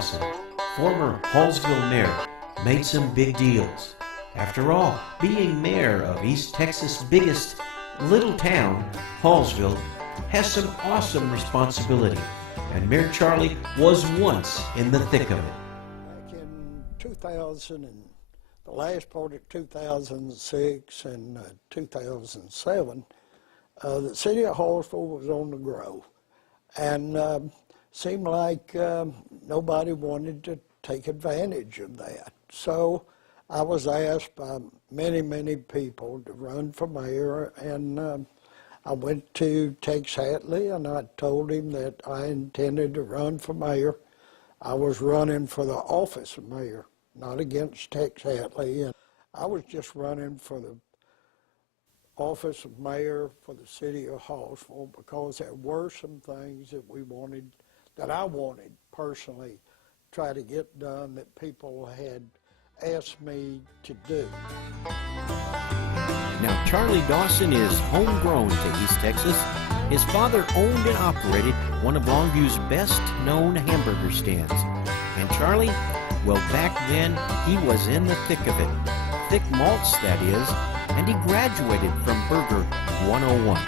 Dawson, former Hallsville mayor, made some big deals. After all, being mayor of East Texas' biggest little town, Hallsville, has some awesome responsibility, and Mayor Charlie was once in the thick of it. Back in 2000 and the last part of 2006 and 2007, the city of Hallsville was on the grow, and seemed like nobody wanted to take advantage of that. So I was asked by many, many people to run for mayor, and I went to Tex Hatley and I told him that I intended to run for mayor. I was running for the office of mayor, not against Tex Hatley, and I was just running for the office of mayor for the city of Hallsville because there were some things that that I wanted personally try to get done that people had asked me to do. Now, Charlie Dawson is homegrown to East Texas. His father owned and operated one of Longview's best-known hamburger stands. And Charlie, well, back then, he was in the thick of it. Thick malts, that is, and he graduated from Burger 101.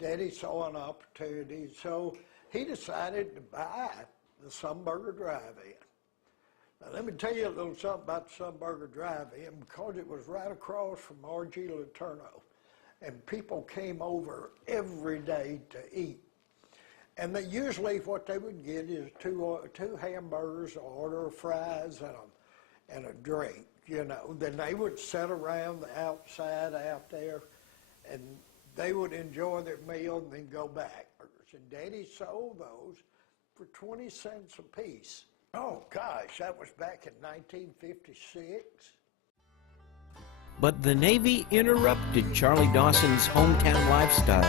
Daddy saw an opportunity, so he decided to buy the Sunburger Drive-In. Now, let me tell you a little something about the Sunburger Drive-In, because it was right across from R.G. Letourneau, and people came over every day to eat. And usually what they would get is two hamburgers, order fries, and a drink, you know. Then they would sit around the outside out there, and they would enjoy their meal and then go back. And Daddy sold those for 20 cents a piece. Oh gosh, that was back in 1956. But the Navy interrupted Charlie Dawson's hometown lifestyle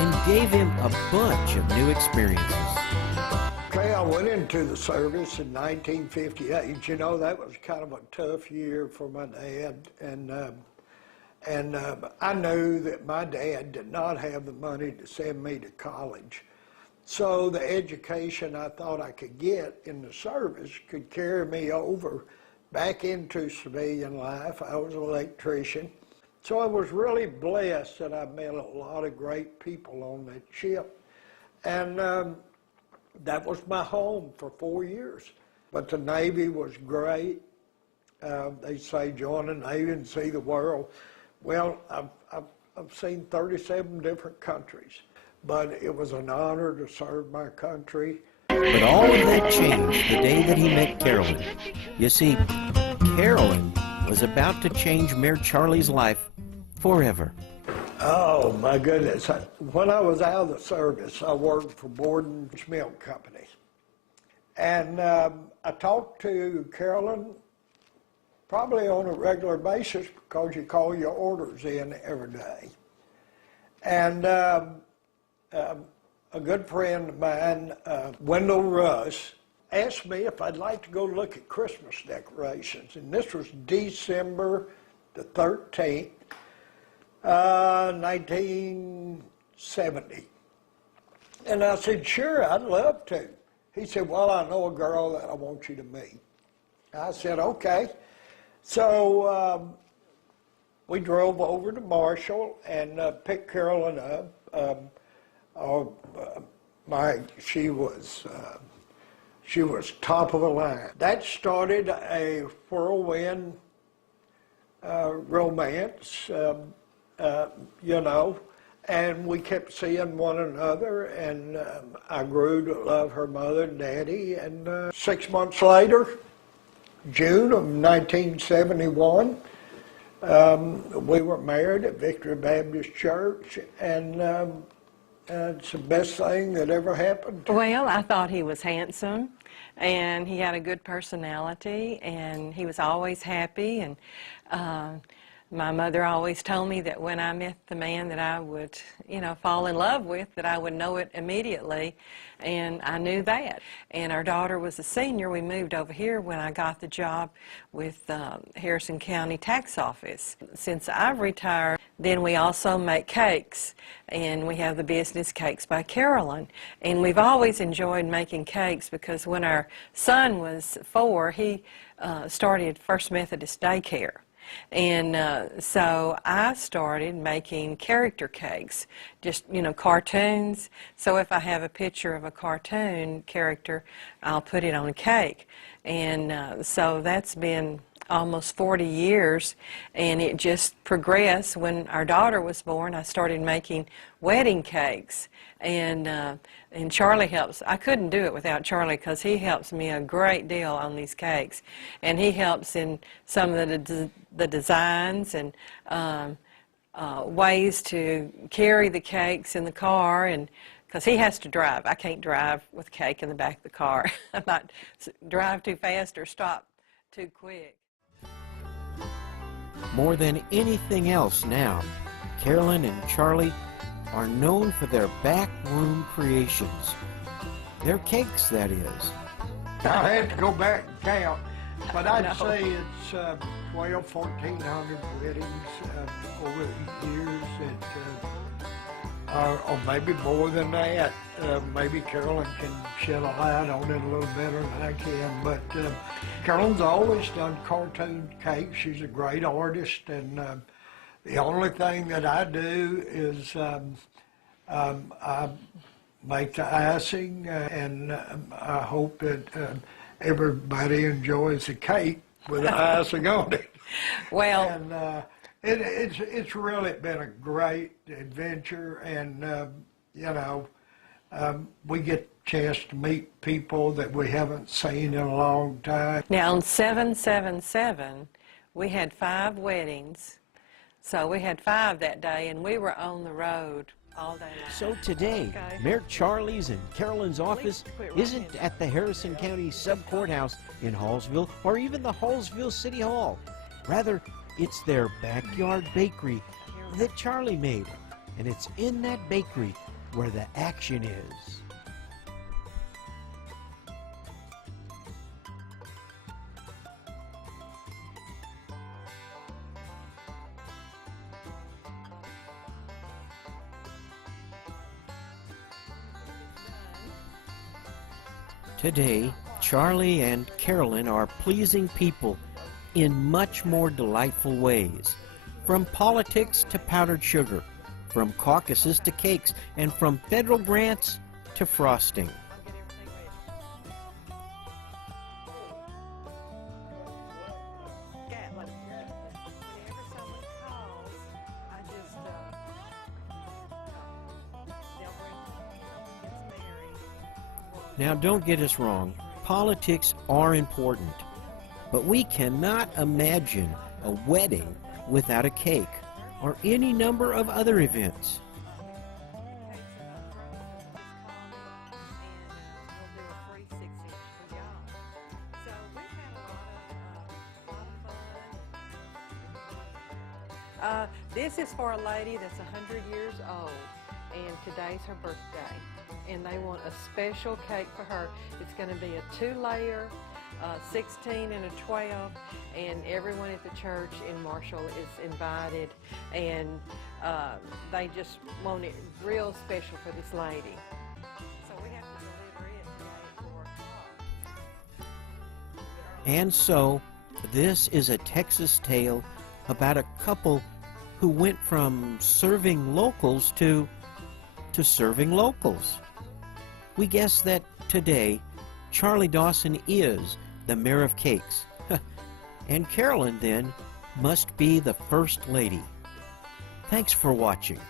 and gave him a bunch of new experiences. Okay, I went into the service in 1958. You know, that was kind of a tough year for my dad, and I knew that my dad did not have the money to send me to college. So the education I thought I could get in the service could carry me over back into civilian life. I was an electrician. So I was really blessed that I met a lot of great people on that ship. And that was my home for 4 years. But the Navy was great. They say join the Navy and see the world. Well, I've seen 37 different countries, but it was an honor to serve my country. But all of that changed the day that he met Carolyn. You see, Carolyn was about to change Mayor Charlie's life forever. Oh, my goodness. When I was out of the service, I worked for Borden's Milk Company. And I talked to Carolyn probably on a regular basis because you call your orders in every day. And a good friend of mine, Wendell Russ, asked me if I'd like to go look at Christmas decorations. And this was December the 13th, 1970. And I said, sure, I'd love to. He said, well, I know a girl that I want you to meet. I said, okay. So we drove over to Marshall and picked Carolyn up. She was top of the line. That started a whirlwind romance, you know, and we kept seeing one another, and I grew to love her mother and daddy, and 6 months later, June of 1971, we were married at Victory Baptist Church, and it's the best thing that ever happened to me. Well, I thought he was handsome, and he had a good personality, and he was always happy, and My mother always told me that when I met the man that I would, fall in love with, that I would know it immediately, and I knew that. And our daughter was a senior. We moved over here when I got the job with Harrison County Tax Office. Since I've retired, then we also make cakes, and we have the business Cakes by Carolyn. And we've always enjoyed making cakes because when our son was 4, he started First Methodist Daycare. And so I started making character cakes, just, cartoons. So if I have a picture of a cartoon character, I'll put it on a cake. And so that's been almost 40 years, and it just progressed. When our daughter was born, I started making wedding cakes, and Charlie helps. I couldn't do it without Charlie because he helps me a great deal on these cakes, and he helps in some of the designs and ways to carry the cakes in the car, and because he has to drive. I can't drive with cake in the back of the car. I might drive too fast or stop too quick. More than anything else now, Carolyn and Charlie are known for their backroom creations. Their cakes, that is. I had to go back and count, but I'd say it's 1,400 weddings over the years, or maybe more than that. Maybe Carolyn can shed a light on it a little better than I can, but Carolyn's always done cartoon cakes. She's a great artist, and the only thing that I do is I make the icing, and I hope that everybody enjoys the cake with the icing on it. Well, And it's really been a great adventure, and we get a chance to meet people that we haven't seen in a long time. now on 7/7/7, we had 5 weddings, so we had 5 that day, and we were on the road all day long. So today, Okay. Mayor Charlie's and Carolyn's office isn't at the Harrison County Sub-Courthouse in Hallsville or even the Hallsville City Hall. Rather, it's their backyard bakery that Charlie made, and it's in that bakery where the action is. Today, Charlie and Carolyn are pleasing people in much more delightful ways. From politics to powdered sugar, from caucuses to cakes, and from federal grants to frosting. Now, don't get us wrong, politics are important, but we cannot imagine a wedding without a cake or any number of other events. This is for a lady that's 100 years old, and today's her birthday, and they want a special cake for her. It's going to be a 2-layer, 16 and a 12, and everyone at the church in Marshall is invited, and they just want it real special for this lady. So we have to deliver it today at 4 o'clock. And so, this is a Texas tale about a couple who went from serving locals to serving locals. We guess that today, Charlie Dawson is the mayor of cakes, and Carolyn, then, must be the first lady. Thanks for watching.